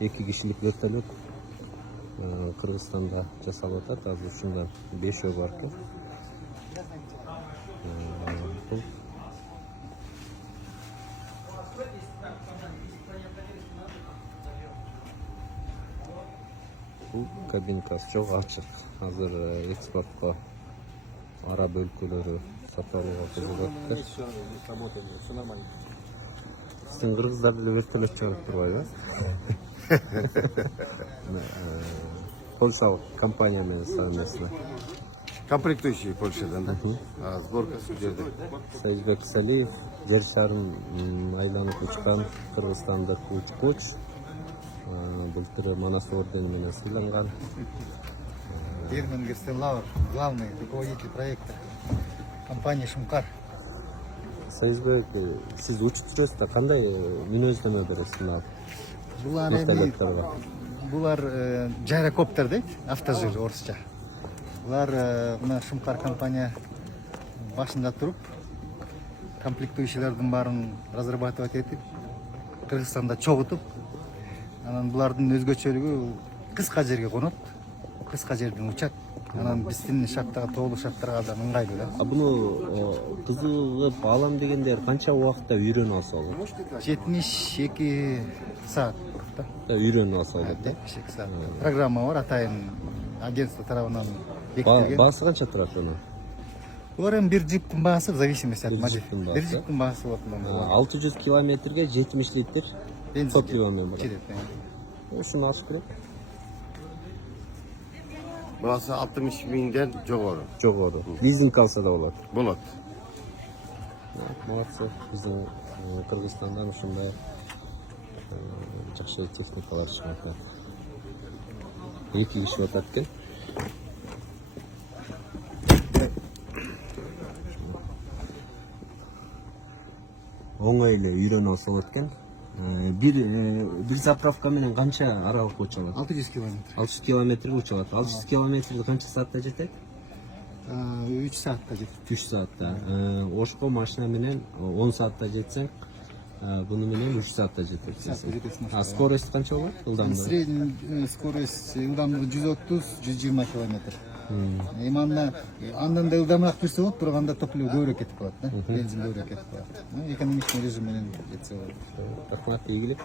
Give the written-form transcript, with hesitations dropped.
2 кишилик вертолет Кыргызстанда жасалып атат. Азыр ушундан 5 бар экен. Бул кабинкасы жок, ачык. Азыр экспортко араб өлкөлөрү сатылууга кызыгат. Все нормально. Сен кыргыздар деле вертолет чыгарып турбайбы? Польшалык компания менен совместно. Комплектующие Польшадан, да? А сборка с жерде. Союзбек Салиев, жер шарын айланып учкан кыргызстандык учкуч. Былтыр Манас ордени менен сыйланган. Герман Герстеллауэр, главный руководитель проекта компании «Шумкар». Союзбек, сиз учуп жүрөсүз да, кандай мүнөздөмө бересиз мына вертолеттерге? Булар гирокоптер дейт, автожир орусча. Булар мына «Шумкар» компания башында туруп, комплектующийлердин баарын разрабатывать этип, Кыргызстанда чогутуп, анан булардын өзгөчөлүгү кыска жерге конот, кыска жерден учат. Анан биздин шахтага, тоолуу шахтарга да ыңгайлуу да. Буну кызыгып алам дегендер канча убакытта үйрөнүп алса болот? 72 саат. Үйрөнүп алса болот да. 72 саат. Программа бар, атайын агентство тарабынан бекитилген. Баасы канча турат буну? Булар эми бир джиптин баасы в зависимости от модели. Бир Бир джиптин баасы болот. 600 километрге 70 литр топливо менен барат. Ушуну алыш керек. Burası 60 binden Жогору. Лизинг алса да болот. Bulut. Молодцы. Биздин Кыргызстандан ушундай жакшы техникалар чыгып атат. 2 киши атат экен. Оңой эле үйрөнүп алса болот экен. Bir заправка менен канча аралык уча алат? 600 километр. 600 километрге уча алат. 600 километрди канча саатта жетет? 3 саатта жетет. 3 саатта. Ошко машина менен 10 саатта жетсең, буну менен 3 саатта жетет. Скорость канча болот? Ылдамдыгы? Средняя скорость ылдамдыгы 130-120 километр. Эми андан да ылдамыраак жүрсө болот, бирок анда топливо көбүрөөк кетип калат да. Бензин көбүрөөк кетип калат. Экономичный режим менен жетсе болот. Рахмат, ийгилик.